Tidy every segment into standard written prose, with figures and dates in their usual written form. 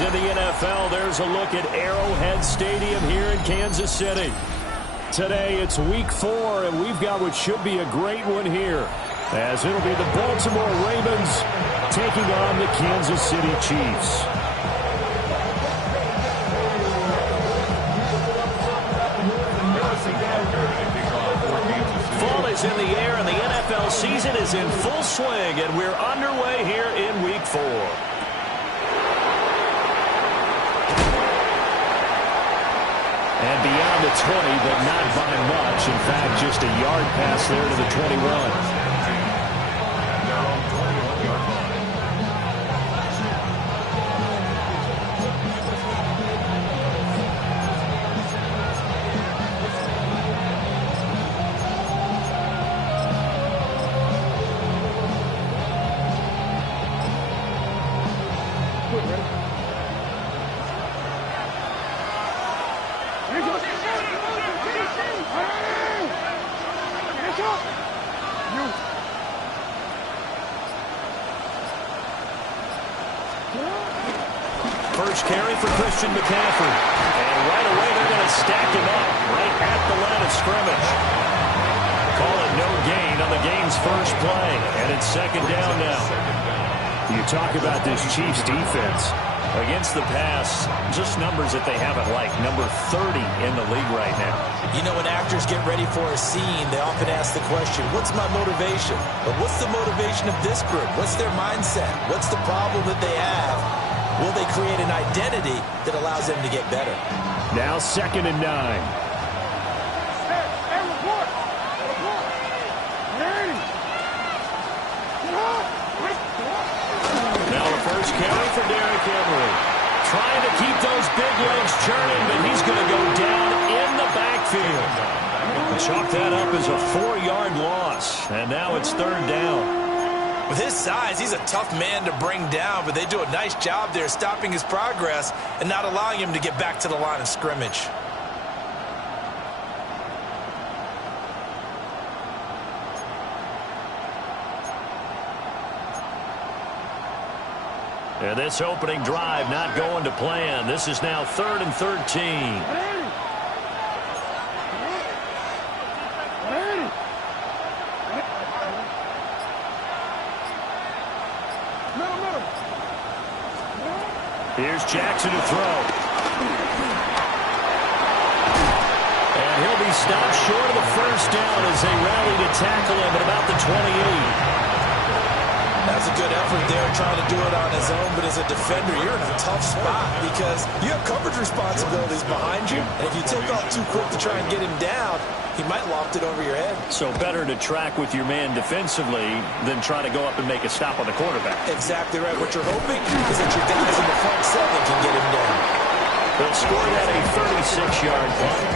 Fridays in the NFL, there's a look at Arrowhead Stadium here in Kansas City. Today it's week 4, and we've got what should be a great one here, as it'll be the Baltimore Ravens taking on the Kansas City Chiefs. Fall is in the air, and the NFL season is in full swing, and we're underway here in week 4. And beyond the 20, but not by much. In fact, just a yard pass there to the 21. First carry for Christian McCaffrey. And right away they're going to stack him up right at the line of scrimmage. Call it no gain on the game's first play. And it's second down now. You talk about this Chiefs defense. Against the pass, just numbers that they haven't liked. Number 30 in the league right now. You know, when actors get ready for a scene, they often ask the question, what's my motivation? But what's the motivation of this group? What's their mindset? What's the problem that they have? Will they create an identity that allows them to get better? Now 2nd and 9. Now the first carry for Derrick Henry. Trying to keep those big legs churning, but he's going to go down in the backfield. Chalk that up as a 4-yard loss. And now it's 3rd down. With his size, he's a tough man to bring down, but they do a nice job there stopping his progress and not allowing him to get back to the line of scrimmage. And this opening drive not going to plan. This is now 3rd and 13. Here's Jackson to throw. And he'll be stopped short of the first down as they rally to tackle him at about the 28. That's a good effort there, trying to do it on his own, but as a defender, you're in a tough spot because you have coverage responsibilities behind you, and if you take off too quick to try and get him down, he might loft it over your head. So better to track with your man defensively than try to go up and make a stop on the quarterback. Exactly right. What you're hoping is that your guys in the front 7 can get him down. They'll score that a 36-yard punt.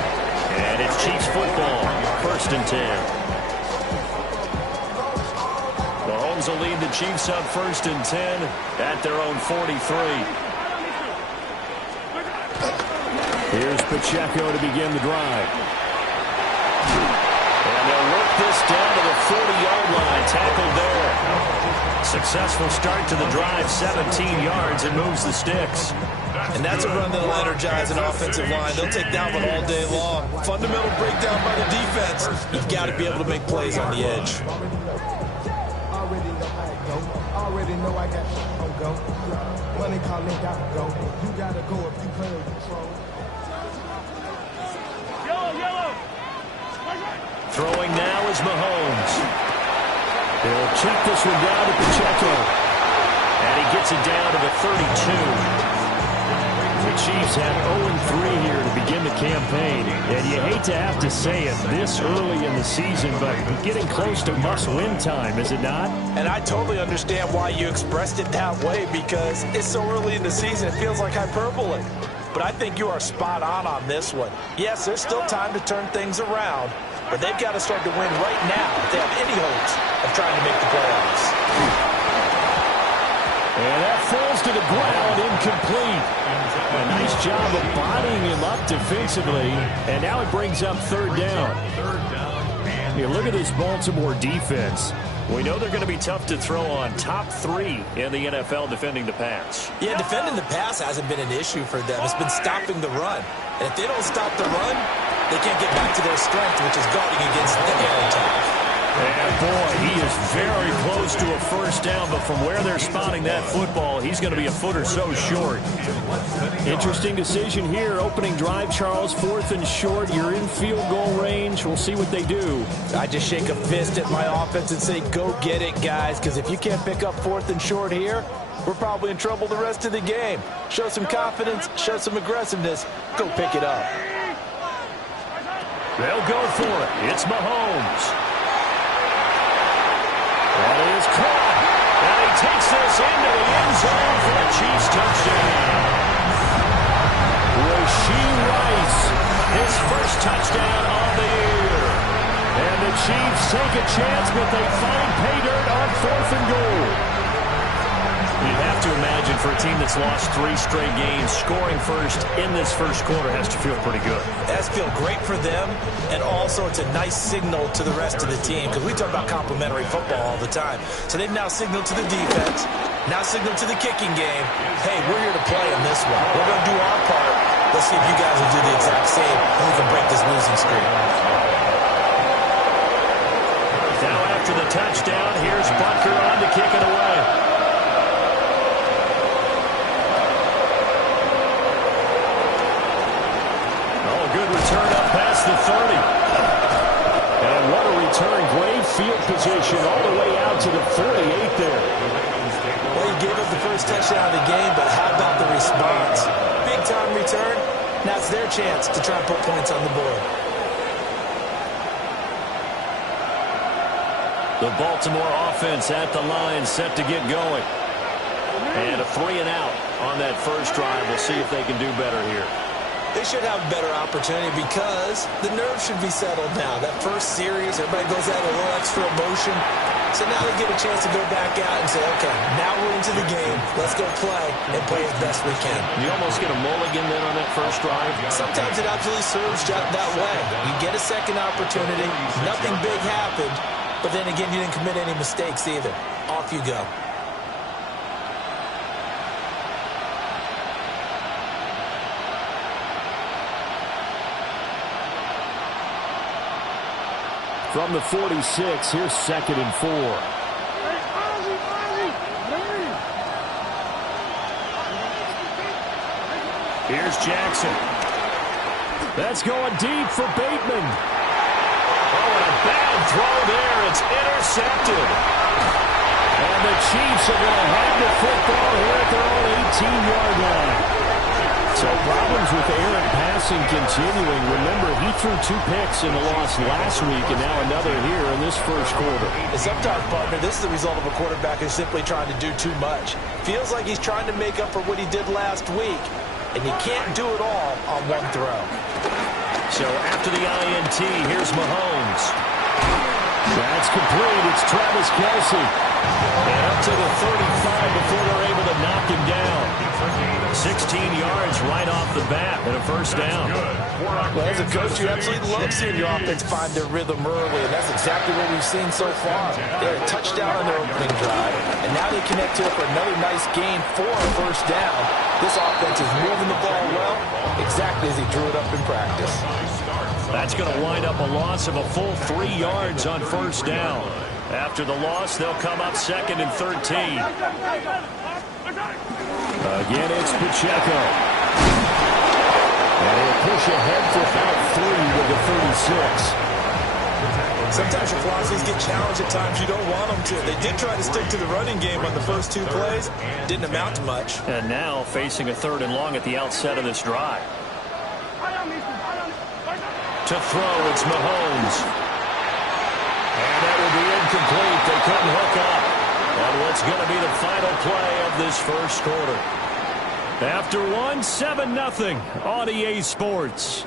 And it's Chiefs football, 1st and 10. Mahomes will lead the Chiefs up 1st and 10 at their own 43. Here's Pacheco to begin the drive. And they'll work this down to the 40-yard line, tackled there. Successful start to the drive, 17 yards, and moves the sticks. And that's a run that'll energize an offensive line. They'll take that one all day long. Fundamental breakdown by the defense. You've got to be able to make plays on the edge. Already know I got on go. Money calling, gotta go. You gotta go if you play on control. Throwing now is Mahomes. He'll check this one down to Pacheco. And he gets it down to the 32. The Chiefs have 0-3 here to begin the campaign. And you hate to have to say it this early in the season, but getting close to must-win time, is it not? And I totally understand why you expressed it that way, because it's so early in the season, it feels like hyperbole. But I think you are spot on this one. Yes, there's still time to turn things around, but they've got to start to win right now if they have any hopes of trying to make the playoffs. And that falls to the ground, incomplete. A nice job of bodying him up defensively, and now it brings up 3rd down. You look at this Baltimore defense. We know they're going to be tough to throw on. Top 3 in the NFL defending the pass. Yeah, defending the pass hasn't been an issue for them. It's been stopping the run. And if they don't stop the run, they can't get back to their strength, which is guarding against the air attack. And boy, he is very close to a first down, but from where they're spotting that football, he's going to be a foot or so short. Interesting decision here. Opening drive, Charles, 4th and short. You're in field goal range. We'll see what they do. I just shake a fist at my offense and say, go get it, guys, because if you can't pick up 4th and short here, we're probably in trouble the rest of the game. Show some confidence, show some aggressiveness, go pick it up. They'll go for it. It's Mahomes. That is caught. And he takes this into the end zone for a Chiefs touchdown. Rashee Rice, his first touchdown of the year. And the Chiefs take a chance, but they find pay dirt on 4th and goal. You'd have to imagine for a team that's lost 3 straight games, scoring first in this first quarter has to feel pretty good. It has to feel great for them, and also it's a nice signal to the rest of the team, because we talk about complimentary football all the time. So they've now signaled to the defense, now signaled to the kicking game, hey, we're here to play in this one. We're going to do our part. Let's see if you guys will do the exact same, and we can break this losing streak. Now after the touchdown, here's Butker on to kick it away. Return up past the 30. And what a return. Great field position all the way out to the 48 there. Well, he gave up the first touchdown of the game, but how about the response? Big-time return. Now it's their chance to try and put points on the board. The Baltimore offense at the line, set to get going. And a 3 and out on that first drive. We'll see if they can do better here. They should have a better opportunity because the nerves should be settled now. That first series, everybody goes out a little extra emotion. So now they get a chance to go back out and say, okay, now we're into the game. Let's go play and play as best we can. You almost get a mulligan then on that first drive. Sometimes it absolutely serves that way. You get a second opportunity. Nothing big happened. But then again, you didn't commit any mistakes either. Off you go. From the 46, here's 2nd and 4. Here's Jackson. That's going deep for Bateman. Oh, and a bad throw there. It's intercepted. And the Chiefs are going to have the football here at their own 18-yard line. So problems with errant passing continuing. Remember, he threw 2 picks in the loss last week, and now another here in this first quarter. And sometimes, partner, this is the result of a quarterback who's simply trying to do too much. Feels like he's trying to make up for what he did last week, and he can't do it all on one throw. So after the INT, here's Mahomes. That's complete. It's Travis Kelce. And up to the 35 before they're able to knock him down. 16 yards right off the bat and a first down. Well, as a coach, you absolutely love seeing your offense find their rhythm early, and that's exactly what we've seen so far. They had a touchdown on their opening drive, and now they connect here for another nice gain for a first down. This offense is moving the ball well, exactly as he drew it up in practice. That's going to wind up a loss of a full 3 yards on first down. After the loss, they'll come up 2nd and 13. Again, it's Pacheco. And he'll push ahead for about 3 with the 36. Sometimes your philosophies get challenged at times you don't want them to. They did try to stick to the running game on the first 2 plays. Didn't amount to much. And now facing a 3rd and long at the outset of this drive. To throw, it's Mahomes. And that will be incomplete. They couldn't hook up on what's going to be the final play of this first quarter. After 1, 7-0 on EA Sports.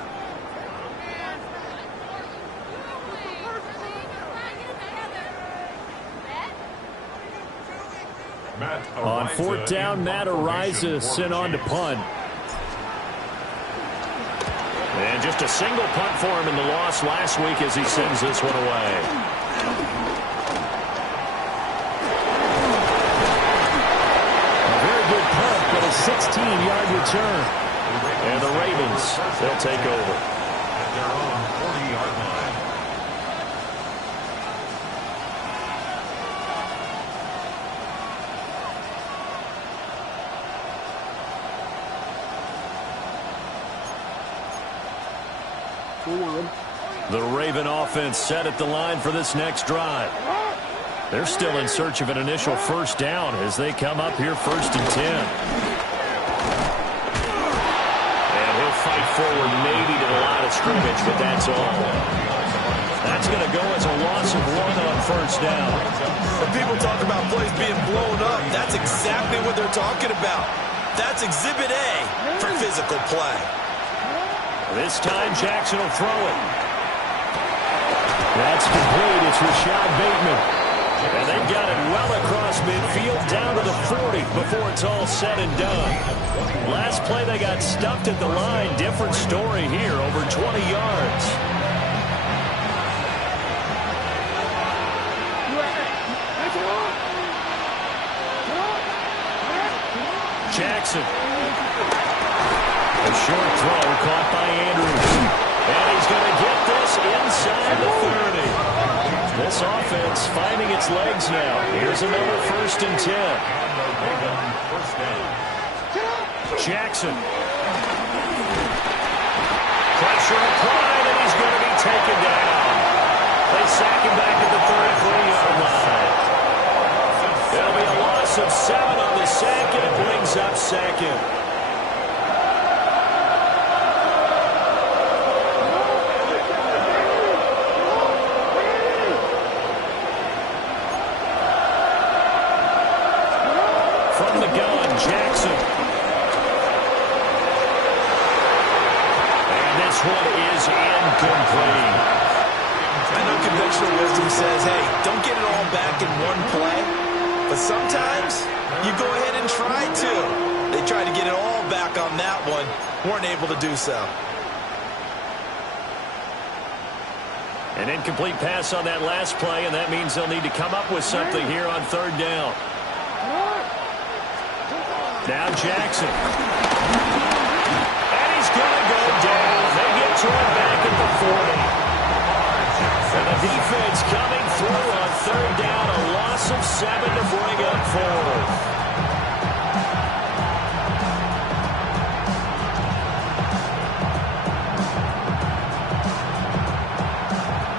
On 4th down, Matt Araiza sent on to punt. And just a single punt for him in the loss last week as he sends this one away. 16-yard return. And the Ravens, they'll take over. At their own 40-yard line. The Raven offense set at the line for this next drive. They're still in search of an initial first down as they come up here 1st and 10. And he'll fight forward maybe to the line of scrimmage, but that's all. That's going to go as a loss of 1 on first down. When people talk about plays being blown up, that's exactly what they're talking about. That's Exhibit A for physical play. This time Jackson will throw it. That's complete. It's Rashad Bateman. And they've got it well across midfield down to the 40 before it's all said and done. Last play they got stuffed at the line. Different story here, over 20 yards. Jackson. A short throw caught by Andrews. And he's going to get this inside the 30. This offense finding its legs now. Here's another 1st and 10. Jackson. Pressure applied, and he's going to be taken down. They sack him back at the 33-yard line. There'll be a loss of 7 on the sack, and it brings up 2nd. From the gun, Jackson. And this one is incomplete. I know conventional wisdom says, hey, don't get it all back in one play. But sometimes you go ahead and try to. They tried to get it all back on that one. Weren't able to do so. An incomplete pass on that last play, and that means they'll need to come up with something here on 3rd down. Now Jackson. And he's going to go down. They get to him back at the 40. And the defense coming through on 3rd down. A loss of 7 to bring up 4th.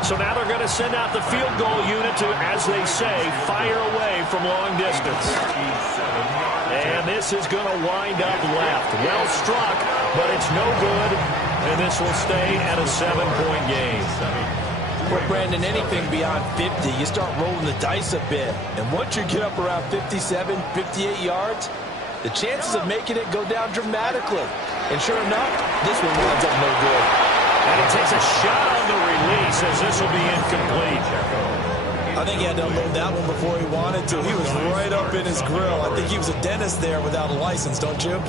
So now they're going to send out the field goal unit to, as they say, fire away from long distance. And this is going to wind up left. Well struck, but it's no good. And this will stay at a 7-point game. Well, Brandon, anything beyond 50, you start rolling the dice a bit. And once you get up around 57, 58 yards, the chances of making it go down dramatically. And sure enough, this one winds up no good. And he takes a shot on the release as this will be incomplete. I think he had to unload that one before he wanted to. He was right up in his grill. I think he was a dentist there without a license, don't you?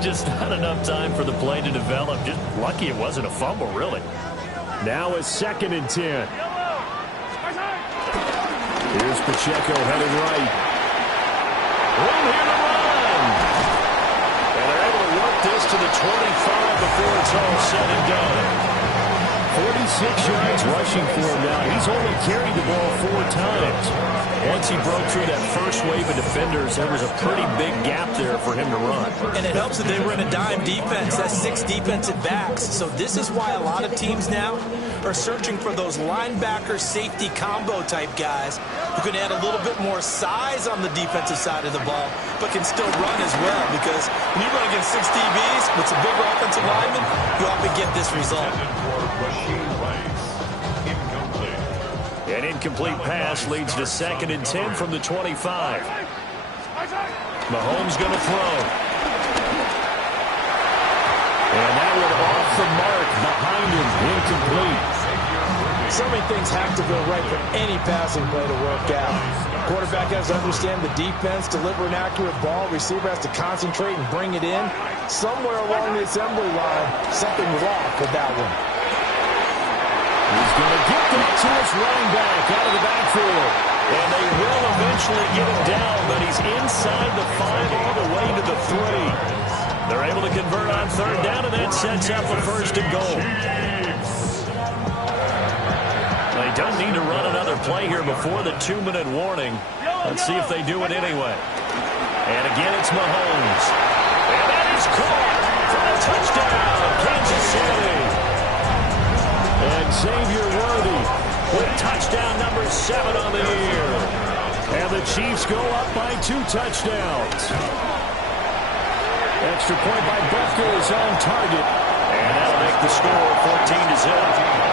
Just not enough time for the play to develop. Just lucky it wasn't a fumble, really. Now it's 2nd and 10. Here's Pacheco heading right. Room here to run. And they're able to work this to the 25 before it's all said and done. 46 yards rushing for him now. He's only carried the ball 4 times. Once he broke through that first wave of defenders, there was a pretty big gap there for him to run. And it helps that they were in a dime defense. That's 6 defensive backs. So this is why a lot of teams now are searching for those linebacker safety combo type guys who can add a little bit more size on the defensive side of the ball, but can still run as well. Because when you run against 6 DBs with some bigger offensive linemen, you often get this result. An incomplete pass leads to 2nd and 10 from the 25. Mahomes going to throw. And that one off the mark behind him, incomplete. So many things have to go right for any passing play to work out. Quarterback has to understand the defense, deliver an accurate ball. Receiver has to concentrate and bring it in. Somewhere along the assembly line, something's off with that one. He's going to get that to his running back out of the backfield. And they will eventually get him down, but he's inside the 5 all the way to the 3. They're able to convert on third down, and that sets up a first and goal. They don't need to run another play here before the 2-minute warning. Let's see if they do it anyway. And again, it's Mahomes. And that is caught for a touchdown, Kansas City. And Xavier Worthy with touchdown number 7 on the year. And the Chiefs go up by 2 touchdowns. Extra point by Butker is on target. And that'll make the score 14-0.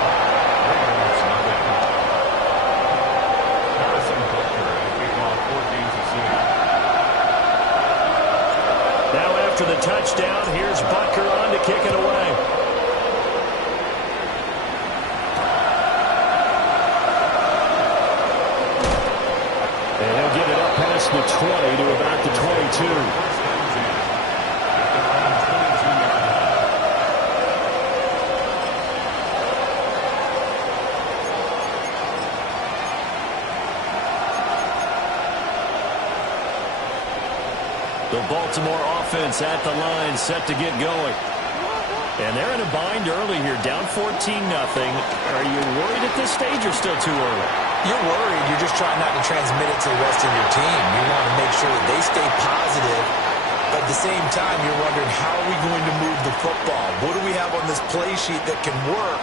After the touchdown, here's Butker on to kick it away. And he'll get it up past the 20 to about the 22. The Baltimore offense at the line, set to get going. And they're in a bind early here, down 14-0. Are you worried at this stage or still too early? You're worried. You're just trying not to transmit it to the rest of your team. You want to make sure that they stay positive. But at the same time, you're wondering, how are we going to move the football? What do we have on this play sheet that can work?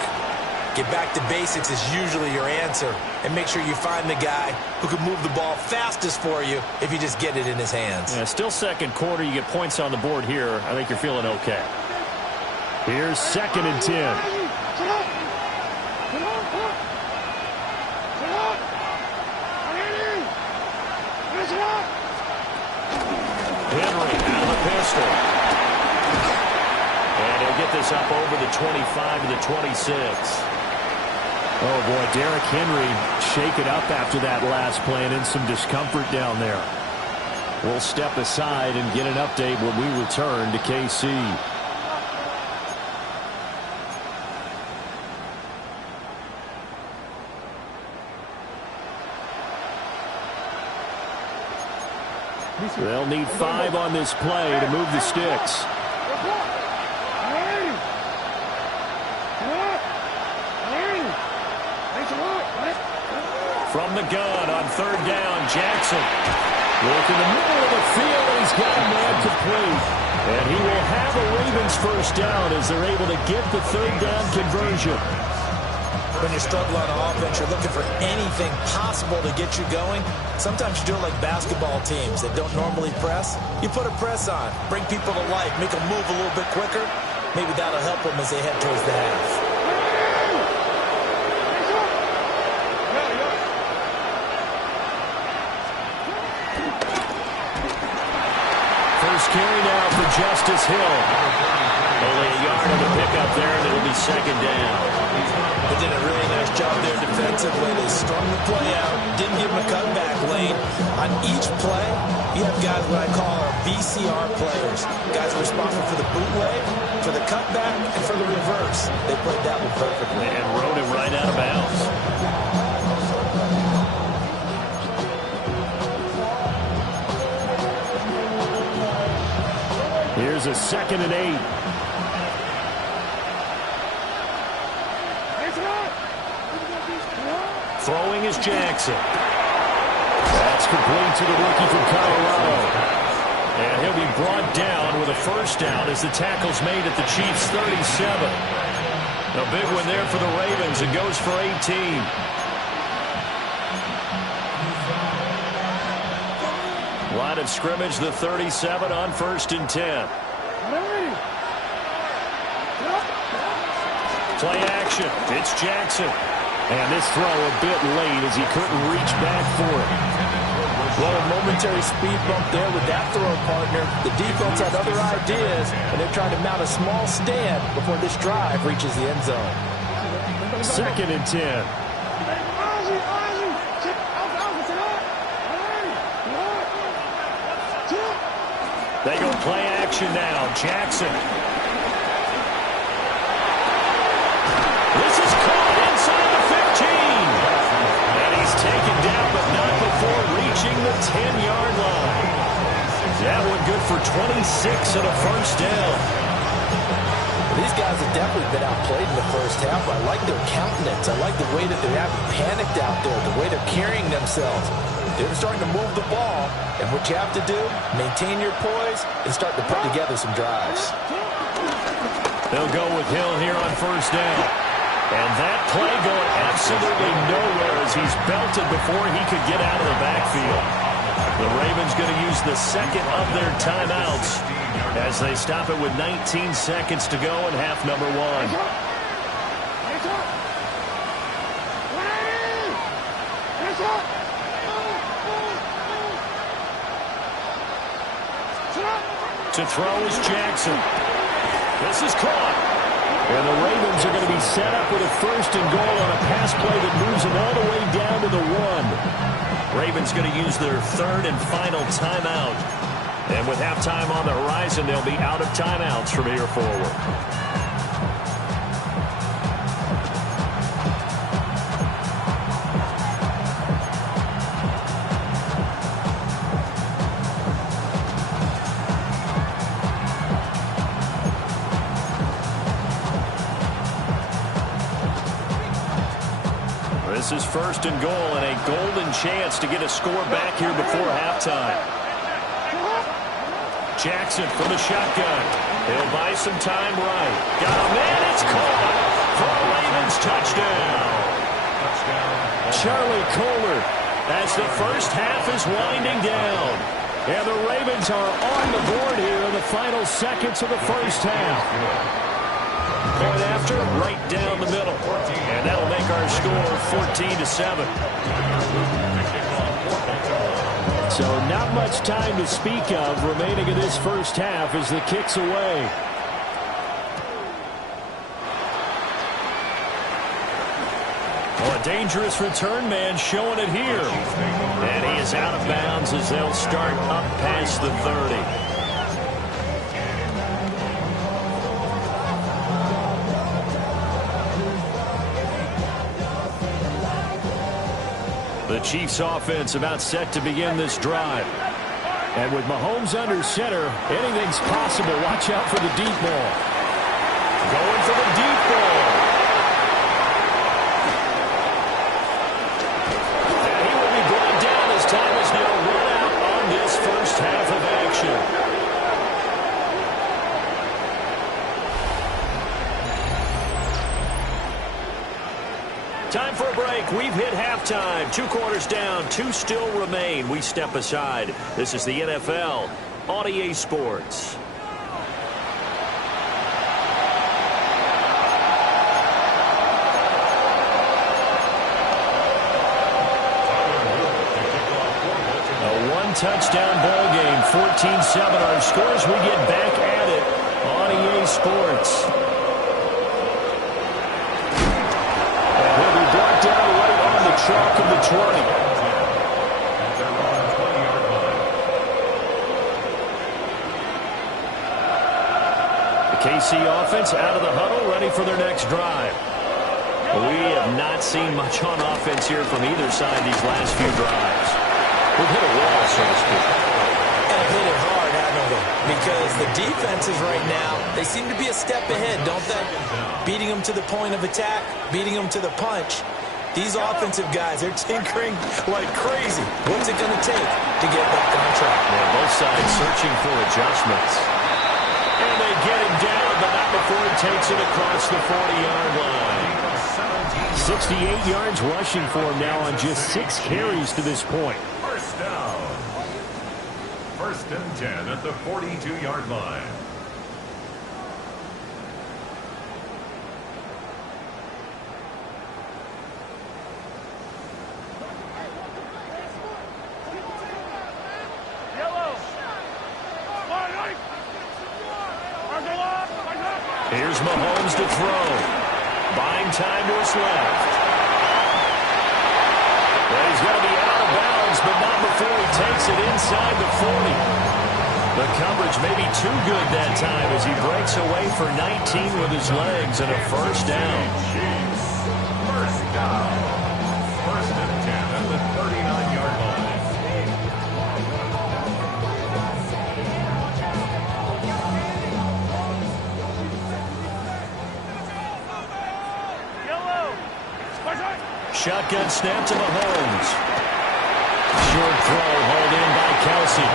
Get back to basics is usually your answer. And make sure you find the guy who can move the ball fastest for you if you just get it in his hands. Yeah, still second quarter. You get points on the board here. I think you're feeling okay. Here's 2nd and 10. Henry out of the pistol. And he'll get this up over the 25 to the 26. Oh, boy, Derrick Henry shaken up after that last play and in some discomfort down there. We'll step aside and get an update when we return to KC. They'll need 5 on this play to move the sticks. From the gun on third down, Jackson. Look in the middle of the field, and he's got a man complete. And he will have a Ravens first down as they're able to get the third down conversion. When you're struggling on offense, you're looking for anything possible to get you going. Sometimes you do it like basketball teams that don't normally press. You put a press on, bring people to life, make them move a little bit quicker. Maybe that'll help them as they head towards the half. Carry now for Justice Hill. Only a yard on the pickup there, and it'll be 2nd down. They did a really nice job there defensively. They strung the play out, didn't give him a cutback lane. On each play, you have guys what I call our BCR players. Guys responsible for the bootleg, for the cutback, and for the reverse. They played that one perfectly. And rode him right out of bounds. Here's a 2nd and 8. Throwing is Jackson. That's complete to the rookie from Colorado. And he'll be brought down with a first down as the tackle's made at the Chiefs' 37. A big one there for the Ravens. It goes for 18. Line of scrimmage, the 37 on 1st and 10. Play action. It's Jackson. And this throw a bit late as he couldn't reach back for it. Well, a momentary speed bump there with that throw, partner. The defense had other ideas, and they're trying to mount a small stand before this drive reaches the end zone. 2nd and 10. They go play action now. Jackson. This is caught inside the 15. And he's taken down, but not before the 10-yard line. That one good for 26 and a first down. These guys have definitely been outplayed in the first half. I like their countenance. I like the way that they haven't panicked out there, the way they're carrying themselves. They're starting to move the ball, and what you have to do, maintain your poise and start to put together some drives. They'll go with Hill here on first down. And that play going absolutely nowhere as he's belted before he could get out of the backfield. The Ravens going to use the second of their timeouts as they stop it with 19 seconds to go in half number one. To throw is Jackson. This is caught. And the Ravens are going to be set up with a first and goal on a pass play that moves them all the way down to the 1. Ravens going to use their third and final timeout. And with halftime on the horizon, they'll be out of timeouts from here forward. This is first and goal and a golden chance to get a score back here before halftime. Jackson from the shotgun. He'll buy some time right. Got a man. It's caught for a Ravens touchdown. Charlie Kolar as the first half is winding down. And the Ravens are on the board here in the final seconds of the first half. Point after, right down the middle. And that'll make our score 14-7. So not much time to speak of remaining in this first half as the kick's away. Well, a dangerous return man showing it here. And he is out of bounds as they'll start up past the 30. The Chiefs offense about set to begin this drive. And with Mahomes under center, anything's possible. Watch out for the deep ball. Going for the deep ball. And he will be brought down as time is now run out on this first half of action. Time for a break. We've hit halftime. 2 quarters down. 2 still remain. We step aside. This is the NFL on EA Sports. A 1-touchdown ball game. 14-7 our scores. We get back at it on EA Sports. Chalk of the 20. The KC offense out of the huddle, ready for their next drive. We have not seen much on offense here from either side these last few drives. We've hit a wall, so to speak. And hit it hard, haven't we? Because the defenses right now, they seem to be a step ahead, don't they? Beating them to the point of attack, beating them to the punch. These offensive guys, they're tinkering like crazy. What's it going to take to get back on track? Yeah, both sides searching for adjustments. And they get him down, but not before he takes it across the 40-yard line. 68 yards rushing for him now on just 6 carries to this point. First down. First and 10 at the 42-yard line. Here's Mahomes to throw. Buying time to his left. Well, he's going to be out of bounds, but not before he takes it inside the 40. The coverage may be too good that time as he breaks away for 19 with his legs and a first down. First down. First and 10 at the 39-yard line. shotgun snap to Mahomes. Short throw hauled in by Kelsey.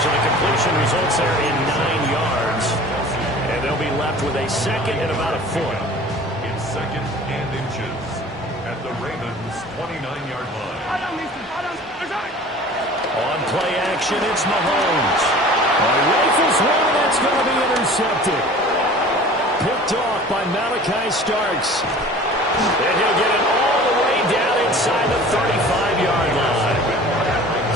So the completion results there in 9 yards. And they'll be left with a second and about a foot. It's second and inches at the Ravens' 29-yard line. On play action, it's Mahomes. Rifles one, and that's going to be intercepted. Picked off by Malachi Starks. And he'll get it all the way down inside the 35-yard line.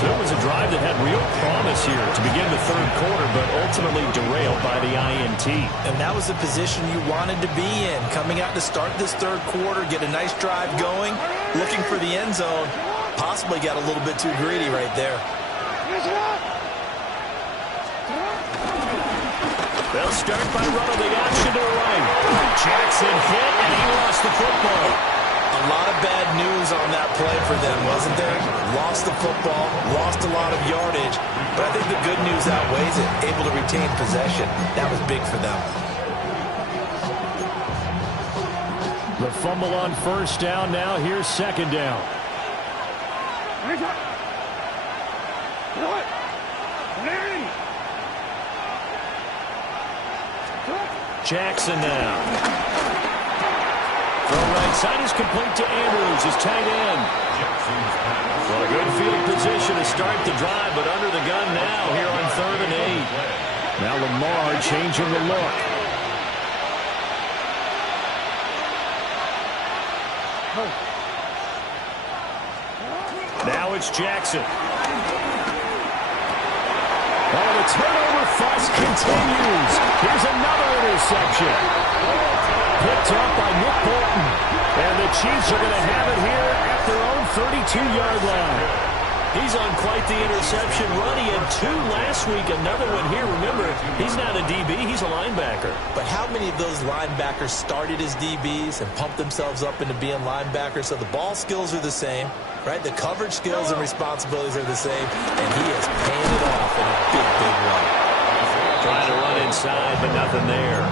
So it was a drive that had real promise here to begin the third quarter, but ultimately derailed by the INT. And that was the position you wanted to be in. Coming out to start this third quarter, get a nice drive going, looking for the end zone. Possibly got a little bit too greedy right there. They'll start by running the option to the right. Jackson hit, and he lost the football. A lot of bad news on that play for them, wasn't there? Lost the football, lost a lot of yardage, but I think the good news outweighs it. Able to retain possession. That was big for them. The fumble on first down. Now here's second down. Jackson now. Throw right side is complete to Andrews, his tight end. Well, a good field position to start the drive, but under the gun now here on 3rd and 8. Now Lamar changing the look. Now it's Jackson. Oh, the turnover fuss continues. Here's another interception. Picked up by Nick Bolton. And the Chiefs are going to have it here at their own 32-yard line. He's on quite the interception run. He had 2 last week, another one here. Remember, he's not a DB, he's a linebacker. But how many of those linebackers started as DBs and pumped themselves up into being linebackers? So the ball skills are the same, right? The coverage skills and responsibilities are the same, and he has paid it off in a big, big run. Trying to run inside, but nothing there.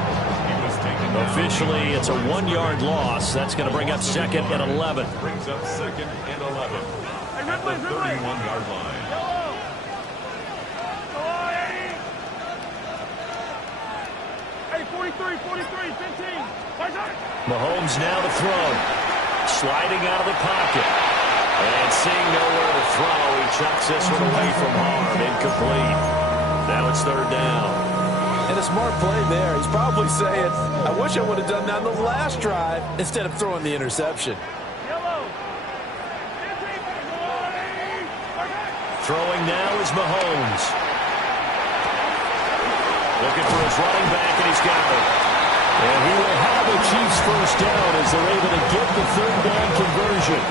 Officially, it's a 1-yard loss. That's going to bring up 2nd and 11. Brings up 2nd and 11 at the 31-yard line. Hey, 43, 15. Mahomes now to throw. Sliding out of the pocket. And seeing nowhere to throw, he chucks this one away from harm. Incomplete. Now it's 3rd down. And a smart play there. He's probably saying, I wish I would have done that on the last drive instead of throwing the interception. Throwing now is Mahomes. Looking for his running back, and he's got it. And he will have a Chiefs first down as they're able to get the 3rd down conversion.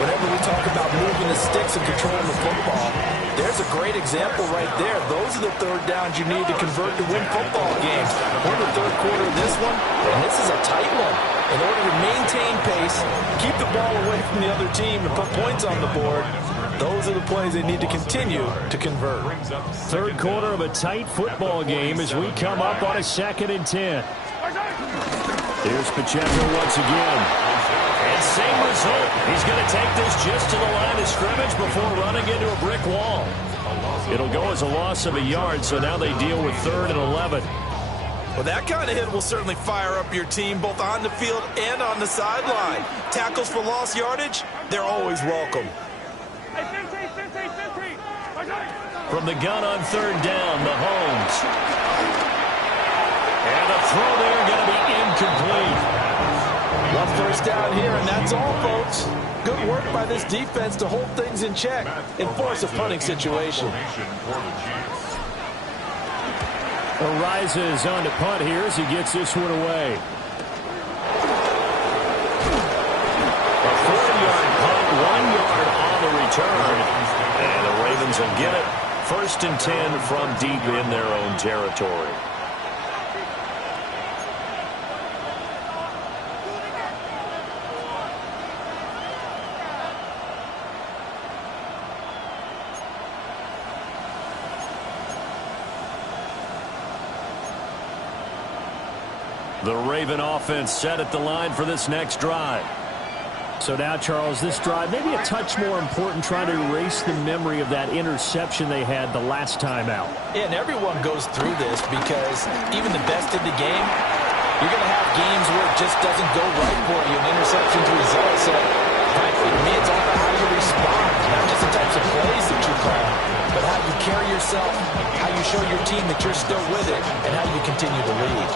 Whenever we talk about moving the sticks and controlling the football, there's a great example right there. Those are the 3rd downs you need to convert to win football games. We're in the 3rd quarter of this one, and this is a tight one. In order to maintain pace, keep the ball away from the other team, and put points on the board, those are the plays they need to continue to convert. 3rd quarter of a tight football game as we come up on a 2nd and 10. Here's Pacheco once again. And same result. He's going to take this just to the line of scrimmage before running into a brick wall. It'll go as a loss of a yard, so now they deal with 3rd and 11. Well, that kind of hit will certainly fire up your team both on the field and on the sideline. Tackles for lost yardage, they're always welcome. From the gun on 3rd down, Mahomes. And the throw there going to be incomplete. Well, first down here, and that's all, folks. Good work by this defense to hold things in check and force a punting situation. Arises on to punt here as he gets this one away. A 40-yard punt, 1 yard on the return. And the Ravens will get it. 1st and 10 from deep in their own territory. The Raven offense set at the line for this next drive. So now, Charles, this drive maybe a touch more important, trying to erase the memory of that interception they had the last time out. Yeah, and everyone goes through this because even the best in the game, you're going to have games where it just doesn't go right for you, and interceptions result. So, frankly, to me, it's all about how you respond, not just the types of plays that you call, but how you carry yourself, how you show your team that you're still with it, and how you continue to lead.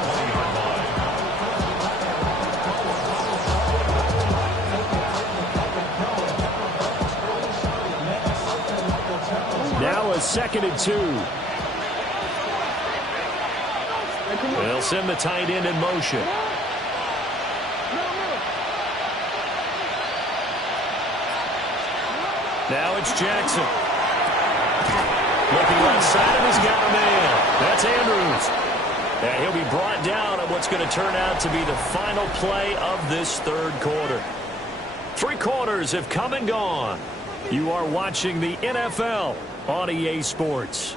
Now a 2nd and 2. They'll send the tight end in motion. Now it's Jackson. Looking left side, and he's got a man. That's Andrews. And he'll be brought down on what's going to turn out to be the final play of this third quarter. 3 quarters have come and gone. You are watching the NFL on EA Sports.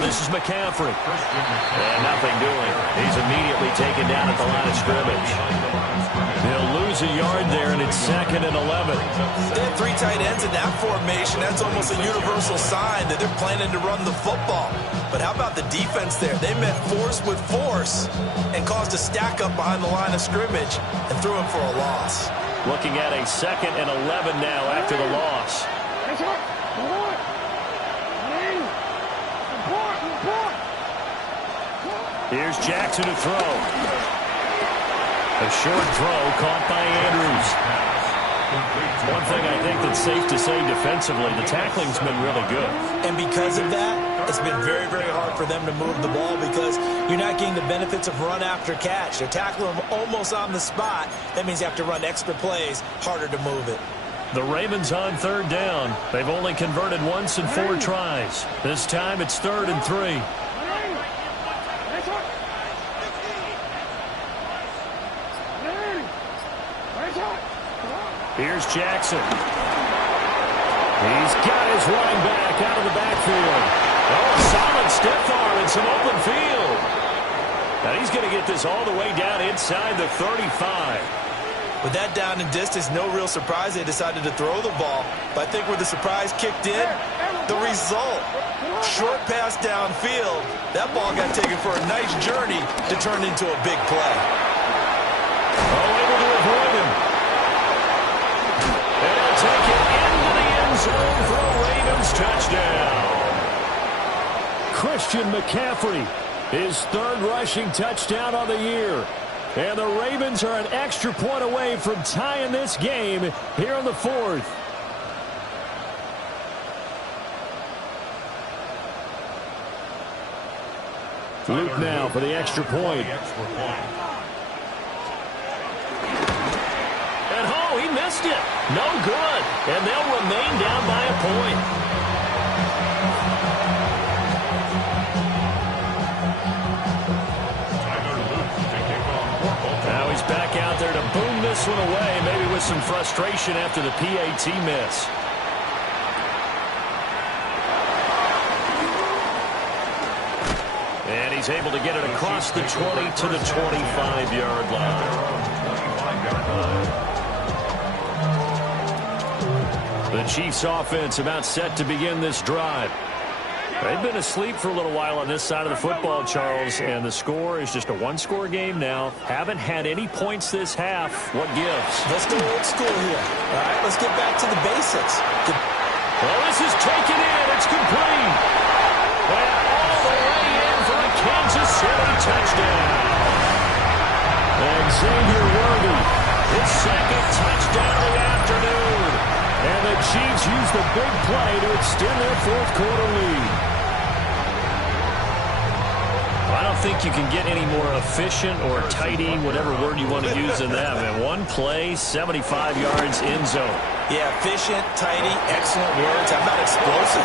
This is McCaffrey. And nothing doing. He's immediately taken down at the line of scrimmage. They'll lose a yard there, and it's 2nd and 11. They have 3 tight ends in that formation. That's almost a universal sign that they're planning to run the football. But how about the defense there? They met force with force and caused a stack up behind the line of scrimmage and threw him for a loss. Looking at a 2nd and 11 now after the loss. Here's Jackson to throw. A short throw caught by Andrews. One thing I think that's safe to say defensively, the tackling's been really good. And because of that, it's been very, very hard for them to move the ball because you're not getting the benefits of run after catch. They're tackling them almost on the spot. That means you have to run extra plays, harder to move it. The Ravens on 3rd down. They've only converted once in 4 tries. This time it's 3rd and 3. Here's Jackson. He's got his running back out of the backfield. Oh, solid stiff arm and some open field. Now he's going to get this all the way down inside the 35. With that down and distance, no real surprise they decided to throw the ball. But I think where the surprise kicked in, the result. Short pass downfield. That ball got taken for a nice journey to turn into a big play. Oh, able to avoid him. They'll take it into the end zone for a Ravens touchdown. Christian McCaffrey, his 3rd rushing touchdown on the year. And the Ravens are an extra point away from tying this game here on the 4th. Luke now for the extra point. And oh, he missed it. No good. And they'll remain down by a point. Now he's back out there to boom this one away, maybe with some frustration after the PAT miss. And he's able to get it across the 20 to the 25-yard line. The Chiefs offense about set to begin this drive. They've been asleep for a little while on this side of the football, Charles, and the score is just a 1-score game now. Haven't had any points this half. What gives? Let's go old school here. All right, let's get back to the basics. Well, this is taken in. It's complete. And all the way in for a Kansas City touchdown. And Xavier Worthy, his 2nd touchdown of the afternoon. And the Chiefs use the big play to extend their 4th quarter lead. I don't think you can get any more efficient or tidy, whatever word you want to use in that. And one play, 75 yards in zone. Yeah, efficient, tidy, excellent words. How about explosive?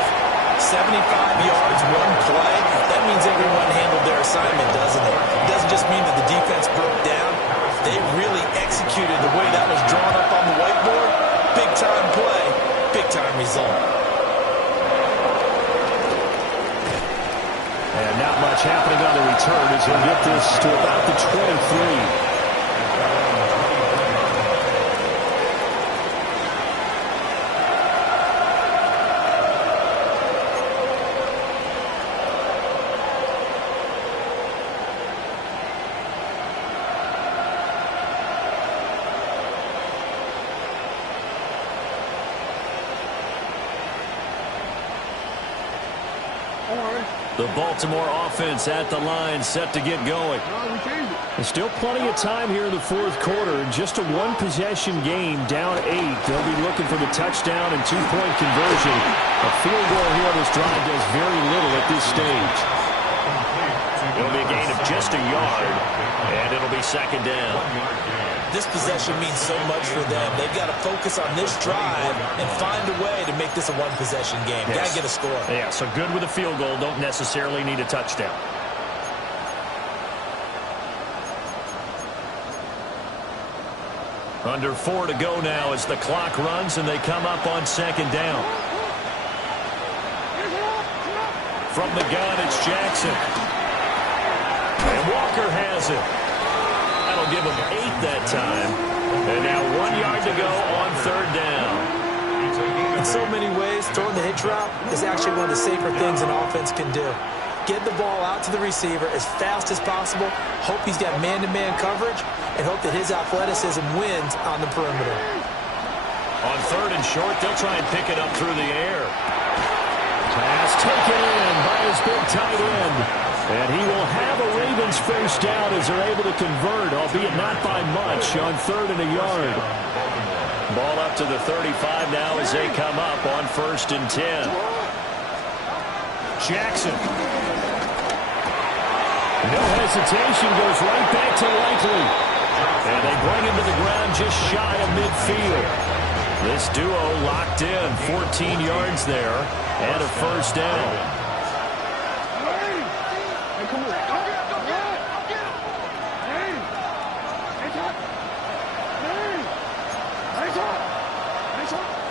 75 yards, one play. That means everyone handled their assignment, doesn't it? It doesn't just mean that the defense broke down. They really executed the way that was drawn up on the whiteboard. Big-time play, big-time result. And not much happening on the return as he'll get this to about the 23. The Baltimore offense at the line, set to get going. There's still plenty of time here in the fourth quarter. Just a one-possession game, down 8. They'll be looking for the touchdown and two-point conversion. A field goal here on this drive does very little at this stage. It'll be a gain of just a yard, and it'll be second down. This possession means so much for them. They've got to focus on this drive and find a way to make this a one-possession game. Yes. Got to get a score. Yeah, so good with a field goal. Don't necessarily need a touchdown. Under 4 to go now as the clock runs and they come up on second down. From the gun, it's Jackson. And Walker has it. That'll give him 8 that time. And now 1 yard to go on third down. In so many ways, throwing the hitch route is actually one of the safer things an offense can do. Get the ball out to the receiver as fast as possible, hope he's got man-to-man coverage, and hope that his athleticism wins on the perimeter. On third and short, they'll try and pick it up through the air. Pass taken in by his big tight end. And he will have a Ravens first down as they're able to convert, albeit not by much, on third and a yard. Ball up to the 35 now as they come up on first and 10. Jackson. No hesitation, goes right back to Likely. And they bring him to the ground just shy of midfield. This duo locked in, 14 yards there, and a first down.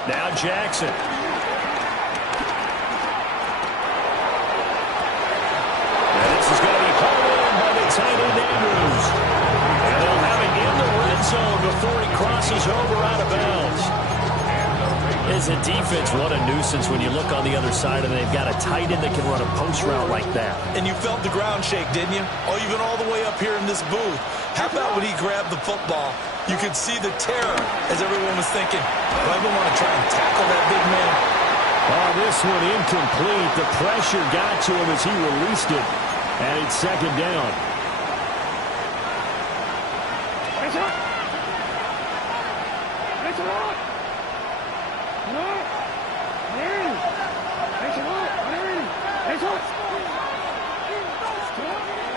Now Jackson. And this is going to be pulled in by the tight end Andrews. And they'll have it in the red zone before he crosses over out of bounds. As a defense, what a nuisance when you look on the other side and they've got a tight end that can run a post route like that. And you felt the ground shake, didn't you? Oh, you've been all the way up here in this booth. How about when he grabbed the football? You could see the terror as everyone was thinking, do I even want to try and tackle that big man? Oh, this one incomplete. The pressure got to him as he released it. And it's second down.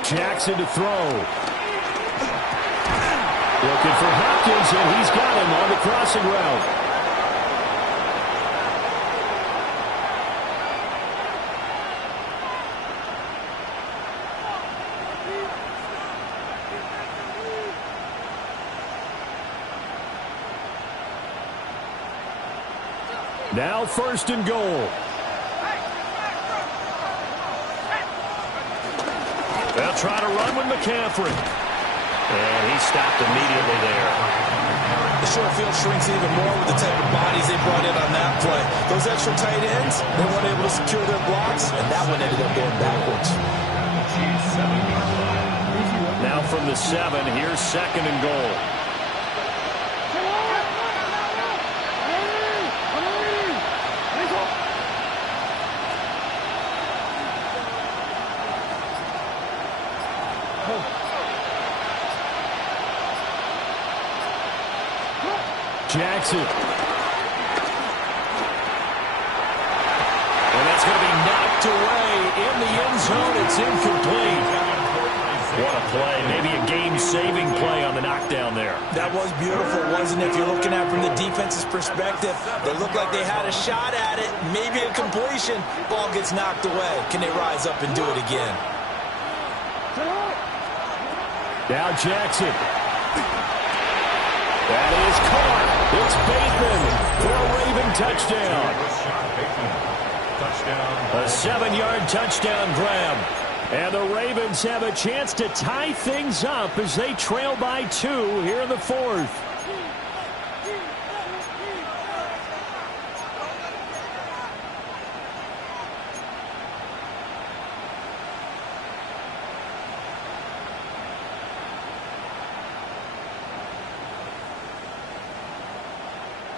Jackson to throw. Looking for Hopkins, and he's got him on the crossing route. Now first and goal. They'll try to run with McCaffrey. And he stopped immediately there. The short field shrinks even more with the type of bodies they brought in on that play. Those extra tight ends, they weren't able to secure their blocks, and that one ended up going backwards. Now from the 7, here's second and goal. Jackson. And that's going to be knocked away in the end zone. It's incomplete. What a play. Maybe a game saving play on the knockdown there. That was beautiful, wasn't it? If you're looking at it from the defense's perspective, they looked like they had a shot at it, maybe a completion. Ball gets knocked away. Can they rise up and do it again? Now Jackson. That is caught. It's Bateman for a Raven touchdown. A 7-yard touchdown grab. And the Ravens have a chance to tie things up as they trail by 2 here in the 4th.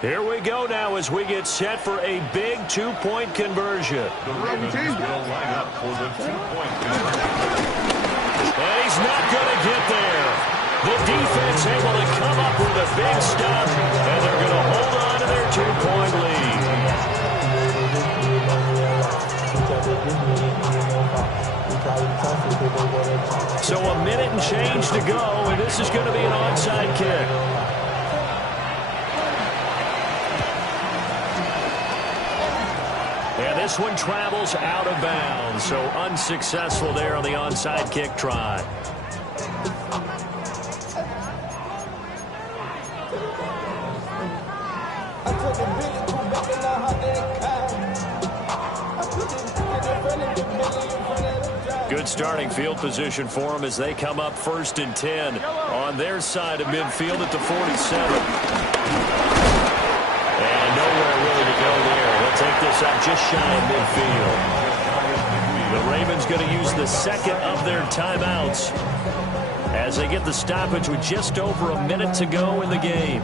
Here we go now as we get set for a big 2-point conversion. The Ravens will line up for the 2-point conversion. And he's not going to get there. The defense able to come up with a big stop, and they're going to hold on to their 2-point lead. So a minute and change to go, and this is going to be an onside kick. And this one travels out of bounds, so unsuccessful there on the onside kick try. Good starting field position for them as they come up 1st and 10 on their side of midfield at the 47. And nowhere really to go there. They'll take this up just shy of midfield. The Ravens going to use the second of their timeouts as they get the stoppage with just over a minute to go in the game.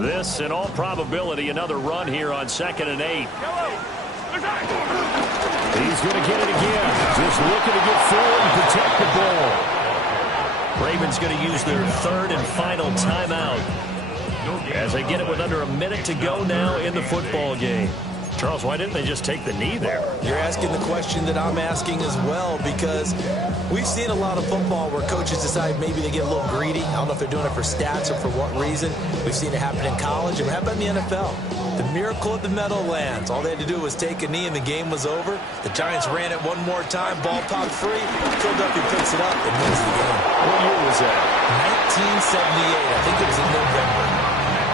This, in all probability, another run here on 2nd and 8. He's going to get it again. Just looking to get forward and protect the ball. Ravens going to use their 3rd and final timeout as they get it with under a minute to go now in the football game. Charles, why didn't they just take the knee there? You're asking the question that I'm asking as well, because we've seen a lot of football where coaches decide maybe they get a little greedy. I don't know if they're doing it for stats or for what reason. We've seen it happen in college, and how about in the NFL? The miracle of the Meadowlands. All they had to do was take a knee and the game was over. The Giants ran it one more time. Ball popped free. Philadelphia picks it up and wins the game. What year was that? 1978. I think it was in November.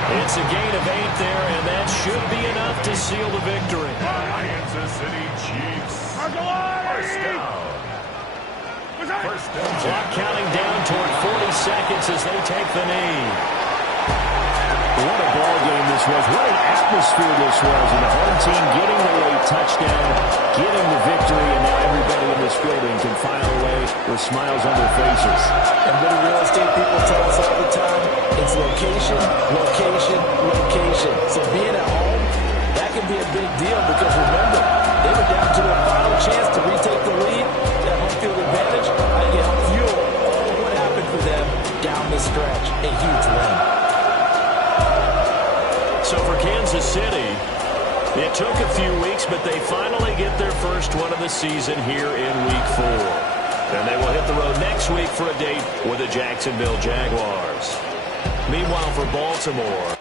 It's a gain of 8 there, and that should be enough to seal the victory. Kansas City Chiefs. First down. Clock counting down toward 40 seconds as they take the knee. What a ball game this was. What an atmosphere this was. And the home team getting the late touchdown, getting the victory, and now everybody in this building can file away with smiles on their faces. And what do real estate people tell us all the time? It's location, location, location. So being at home, that can be a big deal because remember, they were down to their final chance to retake the lead. That home field advantage, I get fuel all of what happened for them down the stretch. A huge win. So for Kansas City, it took a few weeks, but they finally get their first one of the season here in Week 4. And they will hit the road next week for a date with the Jacksonville Jaguars. Meanwhile, for Baltimore,